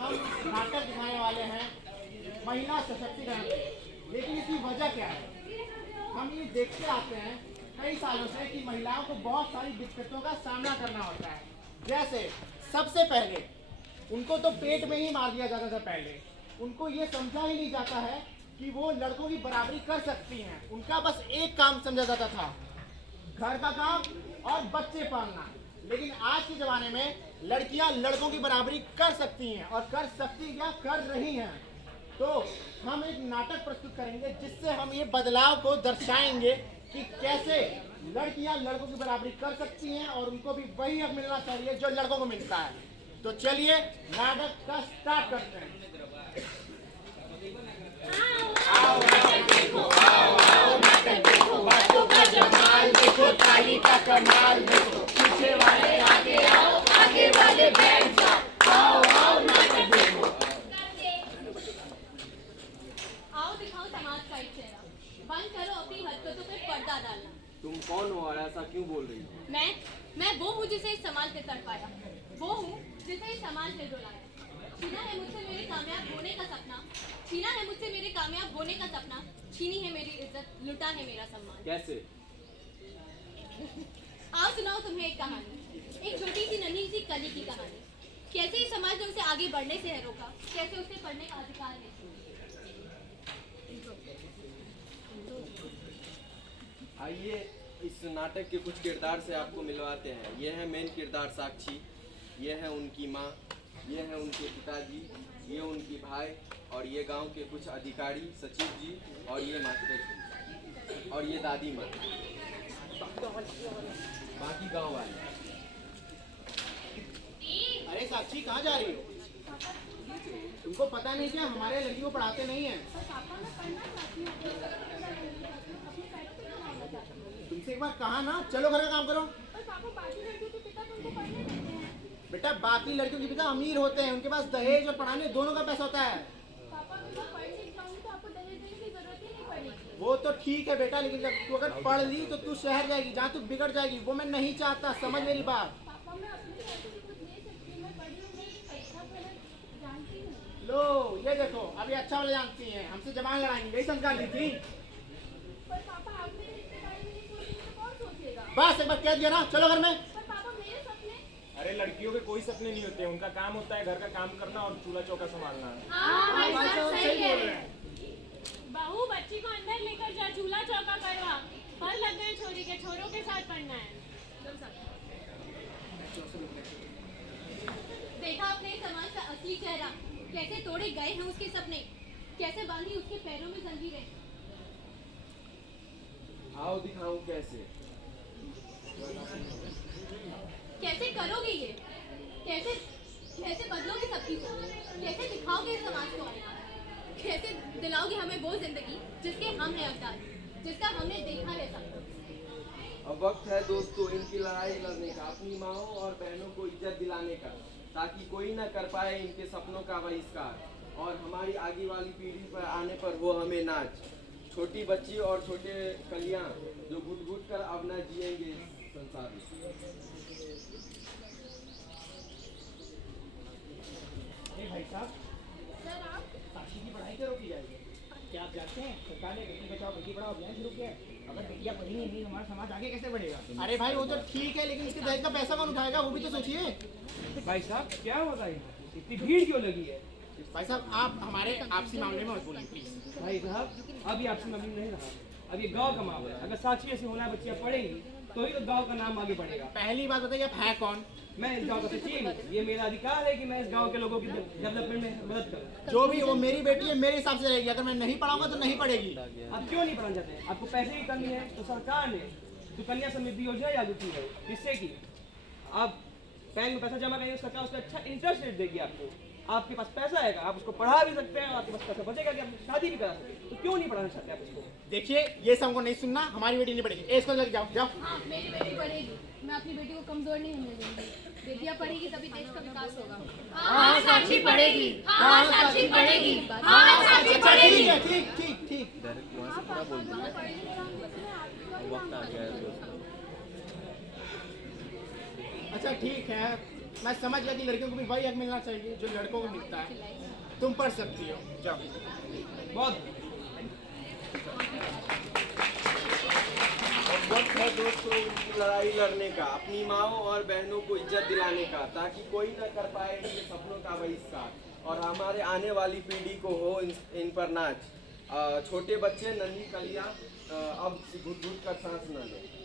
हम नाटक दिखाने वाले हैं महिला सशक्तिकरण पे। लेकिन इसकी वजह क्या है? हम ये देखते आते हैं कई सालों से कि महिलाओं को बहुत सारी दिक्कतों का सामना करना होता है। जैसे सबसे पहले उनको तो पेट में ही मार दिया जाता था। पहले उनको ये समझा ही नहीं जाता है कि वो लड़कों की बराबरी कर सकती हैं। उनका बस एक काम समझा जाता था, घर का काम और बच्चे पालना। लेकिन आज के ज़माने में लड़कियां लड़कों की बराबरी कर सकती हैं और कर सकती क्या कर रही हैं। तो हम एक नाटक प्रस्तुत करेंगे जिससे हम ये बदलाव को दर्शाएंगे कि कैसे लड़कियां लड़कों की बराबरी कर सकती हैं और उनको भी वही हक मिलना चाहिए जो लड़कों को मिलता है। तो चलिए नाटक का स्टार्ट करते हैं। आओ नाटक देखो, आओ आओ नाटक देखो, बातों का जमाल देखो, ताली का कमाल देखो, पीछे वाले आगे आओ, आगे वाले बैठ जाओ, आओ आओ नाटक देखो। आओ दिखाओ समाज का एक चेहरा, बंद करो अपनी हरकतों पे पर्दा डालना। तुम कौन हो और ऐसा क्यों बोल रही हो? मैं वो हूँ जिसे इस समाज ने तड़पाया, वो हूँ जिसे इस समाज ने रुलाया। छीना है मुझसे मेरे कामयाब होने का सपना, छीना है मुझसे मेरे कामयाब होने का सपना, छीनी है मेरी इज्जत, लुटा है मेरा सम्मान। कैसे? आओ सुनाओ तुम्हें एक कहानी, एक छोटी सी नन्ही सी कली की कहानी। कैसे इस समाज ने उसे आगे बढ़ने से है रोका, कैसे उसे पढ़ने का अधिकार है। आइए इस नाटक के कुछ किरदार से आपको मिलवाते हैं। ये है मेन किरदार साक्षी, ये है उनकी माँ, ये है उनके पिताजी, ये उनकी भाई और ये गांव के कुछ अधिकारी, सचिव जी और ये मास्टर जी और ये दादी माँ, बाकी गांव वाले। अरे साक्षी कहाँ जा रही हो? तुमको पता नहीं क्या हमारे लड़की को पढ़ाते नहीं है? तुमसे एक बार कहा ना, चलो घर का काम करो। बेटा बाकी लड़कियों के पिता अमीर होते हैं, उनके पास दहेज और पढ़ाने दोनों का पैसा होता है। वो तो ठीक है बेटा, लेकिन जब तू अगर पढ़ ली तो तू शहर जाएगी जहाँ तू बिगड़ जाएगी। वो मैं नहीं चाहता, समझ मेरी बात। लो ये देखो, अभी अच्छा वाले जानती हैं, हमसे जबान लड़ाएंगे, यही संस्कार दी थी। बस एक बार कह दिया ना, चलो घर में। अरे लड़कियों के कोई सपने नहीं होते, उनका काम होता है घर का काम करना और चूल्हा चौका संभालना। सही बोल रहे हैं। बहू बच्ची को अंदर लेकर जा, चूल्हा चौका करवा, पर लग गए छोरी के, छोरों के साथ पढ़ना है। देखा अपने समाज का असली चेहरा, कैसे तोड़े गए हैं उसके सपने, कैसे बांधी उसके पैरों में जंजीरें। आओ दिखाऊं कैसे। कैसे करोगे ये, कैसे कैसे बदलोगे सबकी सोच, कैसे दिखाओगे इस समाज को आईना, कैसे दिलाओगे हमें वो जिंदगी जिसके हम हैं हकदार, जिसका हमने देखा है सब। अब वक्त है दोस्तों इनकी लड़ाई लड़ने का, अपनी माओं और बहनों को इज्जत दिलाने का, ताकि कोई न कर पाए इनके सपनों का बहिष्कार और हमारी आगे वाली पीढ़ी पर आने पर वो हमें नाच। छोटी बच्ची और छोटे कलियां जो घुट घुट कर अब न जिएंगे संसार में। भाई साहब, साक्षी की पढ़ाई क्यों रोकी जाएगी? क्या आप जानते हैं सरकार ने बेटी बचाओ बेटी पढ़ाओ अभियान शुरू किया है? अगर बेटियां पढ़ेंगी नहीं हमारा समाज आगे कैसे बढ़ेगा? अरे भाई वो तो ठीक है, लेकिन इसके दहेज का पैसा कौन उठाएगा, वो भी तो सोचिए। भाई साहब क्या होता है, इतनी भीड़ क्यों लगी है? भाई साहब आप हमारे आपसी मामले में मत बोलिए प्लीज। भाई साहब अभी आपसे मामला नहीं रहा, अब ये गांव का मामला है। अगर साक्षी ऐसी होना बच्चियां पढ़ेंगी तो ही तो गांव का नाम आगे बढ़ेगा। पहली बात बताइए आप है कौन? मैं इस गांव का सचिव हूँ, ये मेरा अधिकार है कि मैं इस गांव के लोगों की डेवलपमेंट में मदद करूँ। जो भी वो मेरी बेटी है, मेरे हिसाब से रहेगी। अगर मैं नहीं पढ़ाऊंगा तो नहीं पढ़ेगी। आप क्यों नहीं पढ़ाना चाहते? आपको पैसे की कमी है तो सरकार ने सुकन्या समृद्धि योजना लागू की है, जिससे कि आप बैंक में पैसा जमा करेंगे, सरकार उसका अच्छा इंटरेस्ट रेट देगी आपको। आपके पास पैसा आएगा, आप उसको पढ़ा भी सकते हैं, आपके पास पैसा बचेगा कि आप शादी भी करा सकते। तो क्यों नहीं पढ़ाना चाहते आप उसको? देखिए ये सब हमको नहीं सुनना, हमारी बेटी नहीं पढ़ेगी। इसको लग जाओ जाओ। हाँ मेरी बेटी पढ़ेगी, मैं अपनी बेटी को कमजोर नहीं होने दूंगी। बेटियां पढ़ेगी तभी देश का विकास होगा। हाँ साक्षी पढ़ेगी, हाँ साक्षी पढ़ेगी, हाँ साक्षी पढ़ेगी। ठीक ठीक ठीक। अच्छा ठीक है, मैं समझ गया कि लड़कियों को भी वही हक मिलना चाहिए जो लड़कों को मिलता है। तुम पढ़ सकती हो, जाओ। बहुत वक्त है दोस्तों इनकी लड़ाई लड़ने का, अपनी माओ और बहनों को इज्जत दिलाने का, ताकि कोई न कर पाए इनके सपनों का बहिष्कार और हमारे आने वाली पीढ़ी को हो इन पर नाच। छोटे बच्चे नन्ही कलियां अब घुट घुट कर सांस न लें।